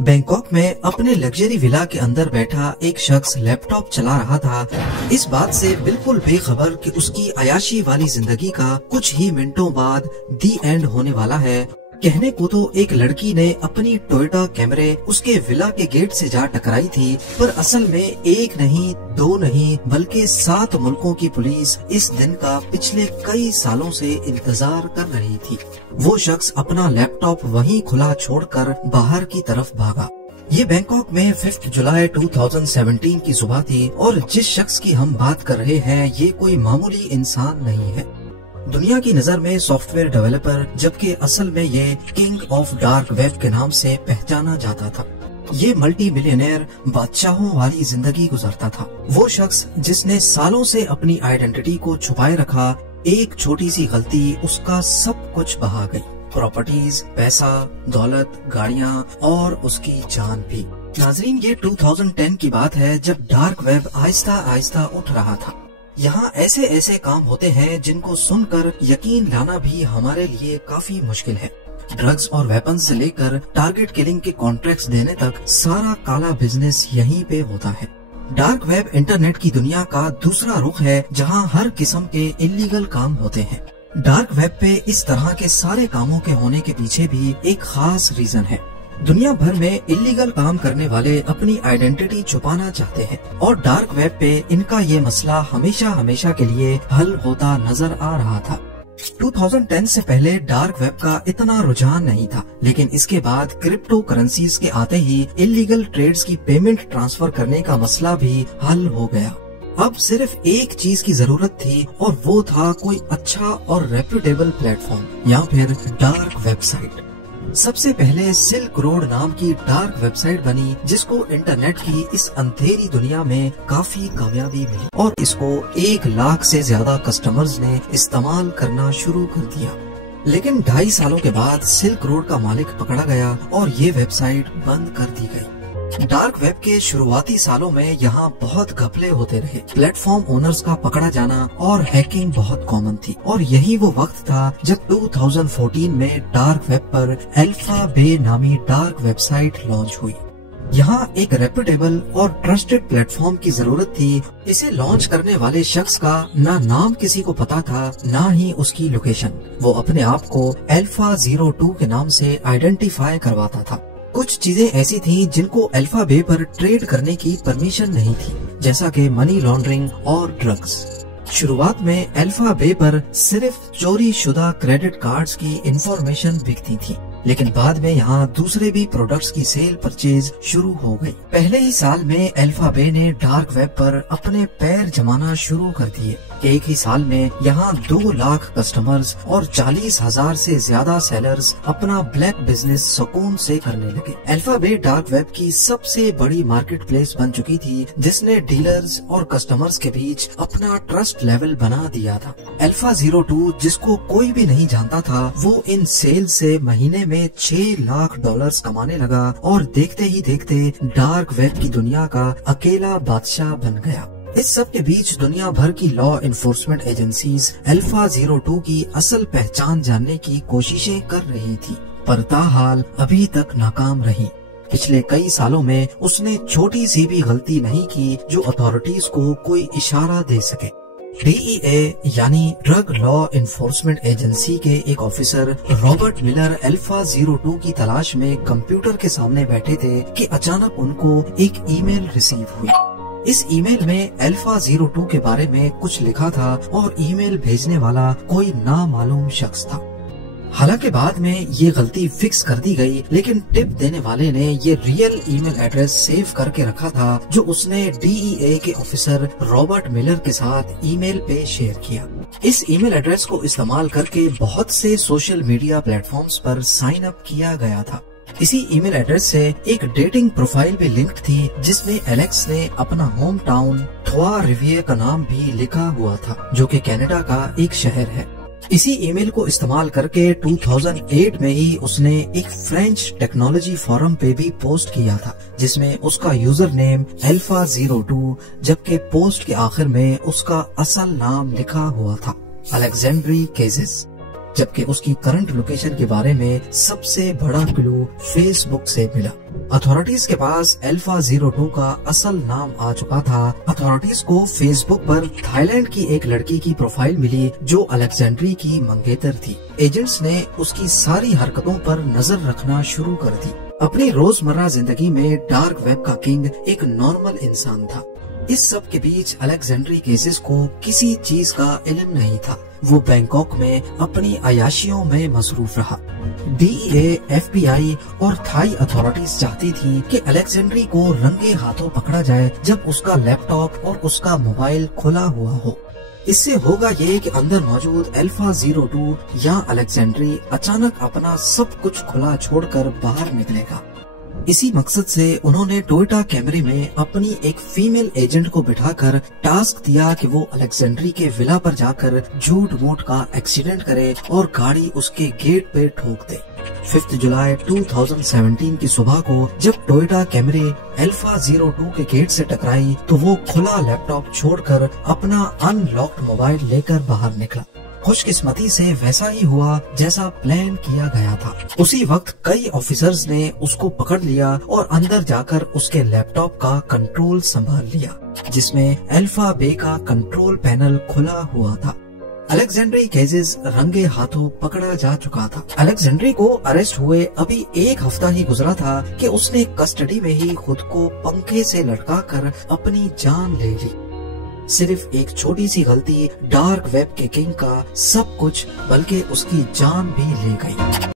Bangkok में अपने luxury villa के अंदर बैठा एक शख्स लैपटॉप चला रहा था, इस बात से बिल्कुल बेखबर कि उसकी अयाशी वाली जिंदगी का कुछ ही मिनटों बाद दी एंड होने वाला है। कहने को तो एक लड़की ने अपनी टोयोटा कैमरे उसके विला के गेट से जा टकराई थी, पर असल में एक नहीं, दो नहीं, बल्कि 7 मुल्कों की पुलिस इस दिन का पिछले कई सालों से इंतजार कर रही थी। वो शख्स अपना लैपटॉप वहीं खुला छोड़कर बाहर की तरफ भागा। ये बैंकॉक में 5 जुलाई 2017 की सुबह थी और जिस शख्स की हम बात कर रहे हैं ये कोई मामूली इंसान नहीं है। दुनिया की नजर में सॉफ्टवेयर डेवलपर, जबकि असल में ये किंग ऑफ डार्क वेब के नाम से पहचाना जाता था। ये मल्टी मिलियनेयर बादशाहों वाली जिंदगी गुजारता था। वो शख्स जिसने सालों से अपनी आइडेंटिटी को छुपाए रखा, एक छोटी सी गलती उसका सब कुछ बहा गई। प्रॉपर्टीज, पैसा, दौलत, गाड़ियाँ और उसकी जान भी। नाजरीन, ये 2010 की बात है जब डार्क वेब आहिस्ता आहिस्ता उठ रहा था। यहाँ ऐसे ऐसे काम होते हैं जिनको सुनकर यकीन लाना भी हमारे लिए काफी मुश्किल है। ड्रग्स और वेपन्स से लेकर टारगेट किलिंग के कॉन्ट्रैक्ट्स देने तक सारा काला बिजनेस यहीं पे होता है। डार्क वेब इंटरनेट की दुनिया का दूसरा रुख है जहाँ हर किस्म के इलीगल काम होते हैं। डार्क वेब पे इस तरह के सारे कामों के होने के पीछे भी एक खास रीजन है। दुनिया भर में इलीगल काम करने वाले अपनी आइडेंटिटी छुपाना चाहते हैं और डार्क वेब पे इनका ये मसला हमेशा हमेशा के लिए हल होता नजर आ रहा था। 2010 से पहले डार्क वेब का इतना रुझान नहीं था, लेकिन इसके बाद क्रिप्टो करेंसीज के आते ही इलीगल ट्रेड्स की पेमेंट ट्रांसफर करने का मसला भी हल हो गया। अब सिर्फ एक चीज की जरूरत थी और वो था कोई अच्छा और रेप्यूटेबल प्लेटफॉर्म या फिर डार्क वेबसाइट। सबसे पहले सिल्क रोड नाम की डार्क वेबसाइट बनी, जिसको इंटरनेट की इस अंधेरी दुनिया में काफी कामयाबी मिली और इसको 1 लाख से ज्यादा कस्टमर्स ने इस्तेमाल करना शुरू कर दिया। लेकिन 2.5 सालों के बाद सिल्क रोड का मालिक पकड़ा गया और ये वेबसाइट बंद कर दी गई। डार्क वेब के शुरुआती सालों में यहाँ बहुत घपले होते रहे। प्लेटफॉर्म ओनर्स का पकड़ा जाना और हैकिंग बहुत कॉमन थी और यही वो वक्त था जब 2014 में डार्क वेब पर अल्फा बे नामी डार्क वेबसाइट लॉन्च हुई। यहाँ एक रेप्यूटेबल और ट्रस्टेड प्लेटफॉर्म की जरूरत थी। इसे लॉन्च करने वाले शख्स का ना नाम किसी को पता था, ना ही उसकी लोकेशन। वो अपने आप को अल्फा 02 के नाम से आइडेंटिफाई करवाता था। कुछ चीजें ऐसी थी जिनको अल्फा बे पर ट्रेड करने की परमिशन नहीं थी, जैसा कि मनी लॉन्ड्रिंग और ड्रग्स। शुरुआत में अल्फा बे पर सिर्फ चोरी शुदा क्रेडिट कार्ड्स की इंफॉर्मेशन बिकती थी, लेकिन बाद में यहाँ दूसरे भी प्रोडक्ट्स की सेल परचेज शुरू हो गई। पहले ही साल में अल्फा बे ने डार्क वेब पर अपने पैर जमाना शुरू कर दिए। एक ही साल में यहाँ 2 लाख कस्टमर्स और 40,000 से ज्यादा सेलर्स अपना ब्लैक बिजनेस सुकून से करने लगे। अल्फा बे डार्क वेब की सबसे बड़ी मार्केट प्लेस बन चुकी थी, जिसने डीलर्स और कस्टमर्स के बीच अपना ट्रस्ट लेवल बना दिया था। अल्फा 02, जिसको कोई भी नहीं जानता था, वो इन सेल से महीने में $6 लाख कमाने लगा और देखते ही देखते डार्क वेब की दुनिया का अकेला बादशाह बन गया। इस सब के बीच दुनिया भर की लॉ इन्फोर्समेंट एजेंसीज अल्फा 02 की असल पहचान जानने की कोशिशें कर रही थी, पर ताहाल अभी तक नाकाम रही। पिछले कई सालों में उसने छोटी सी भी गलती नहीं की जो अथॉरिटीज को कोई इशारा दे सके। DEA यानी ड्रग लॉ इन्फोर्समेंट एजेंसी के एक ऑफिसर रॉबर्ट मिलर अल्फा 02 की तलाश में कंप्यूटर के सामने बैठे थे कि अचानक उनको एक ईमेल रिसीव हुई। इस ईमेल में अल्फा 02 के बारे में कुछ लिखा था और ईमेल भेजने वाला कोई नामालूम शख्स था। हालांकि बाद में ये गलती फिक्स कर दी गई, लेकिन टिप देने वाले ने ये रियल ईमेल एड्रेस सेव करके रखा था जो उसने DEA के ऑफिसर रॉबर्ट मिलर के साथ ईमेल पे शेयर किया। इस ईमेल एड्रेस को इस्तेमाल करके बहुत से सोशल मीडिया प्लेटफॉर्म्स पर साइन अप किया गया था। इसी ईमेल एड्रेस से एक डेटिंग प्रोफाइल भी लिंक्ड थी, जिसमें एलेक्स ने अपना होम टाउन थ्वा रिवियर का नाम भी लिखा हुआ था, जो कि कनाडा का एक शहर है। इसी ईमेल को इस्तेमाल करके 2008 में ही उसने एक फ्रेंच टेक्नोलॉजी फोरम पे भी पोस्ट किया था, जिसमें उसका यूजर नेम अल्फा 02, जबकि पोस्ट के आखिर में उसका असल नाम लिखा हुआ था, अलेक्जेंड्री केजेस। जबकि उसकी करंट लोकेशन के बारे में सबसे बड़ा क्लू फेसबुक से मिला। अथॉरिटीज के पास अल्फा 02 का असल नाम आ चुका था। अथॉरिटीज को फेसबुक पर थाईलैंड की एक लड़की की प्रोफाइल मिली जो अलेक्जेंड्री की मंगेतर थी। एजेंट्स ने उसकी सारी हरकतों पर नजर रखना शुरू कर दी। अपनी रोजमर्रा जिंदगी में डार्क वेब का किंग एक नॉर्मल इंसान था। इस सब के बीच अलेक्जेंड्री केसेस को किसी चीज का इल्म नहीं था। वो बैंकॉक में अपनी अयाशियों में मसरूफ रहा। DEA, FBI और थाई अथॉरिटीज चाहती थी कि अलेक्जेंड्री को रंगे हाथों पकड़ा जाए जब उसका लैपटॉप और उसका मोबाइल खुला हुआ हो। इससे होगा ये कि अंदर मौजूद अल्फा 02 या अलेक्जेंड्री अचानक अपना सब कुछ खुला छोड़कर बाहर निकलेगा। इसी मकसद से उन्होंने टोयोटा कैमरे में अपनी एक फीमेल एजेंट को बिठाकर टास्क दिया कि वो अलेक्जेंड्री के विला पर जाकर झूठ मूठ का एक्सीडेंट करे और गाड़ी उसके गेट पे ठोक दे। 5 जुलाई 2017 की सुबह को जब टोयोटा कैमरे अल्फा 02 के गेट से टकराई तो वो खुला लैपटॉप छोड़कर अपना अनलॉक्ड मोबाइल लेकर बाहर निकला। खुशकिस्मती से वैसा ही हुआ जैसा प्लान किया गया था। उसी वक्त कई ऑफिसर्स ने उसको पकड़ लिया और अंदर जाकर उसके लैपटॉप का कंट्रोल संभाल लिया, जिसमें अल्फा बे का कंट्रोल पैनल खुला हुआ था। अलेक्जेंड्री केजेस रंगे हाथों पकड़ा जा चुका था। अलेक्जेंड्री को अरेस्ट हुए अभी एक हफ्ता ही गुजरा था कि उसने कस्टडी में ही खुद को पंखे से लटकाकर अपनी जान ले ली। सिर्फ एक छोटी सी गलती डार्क वेब के किंग का सब कुछ बल्कि उसकी जान भी ले गई।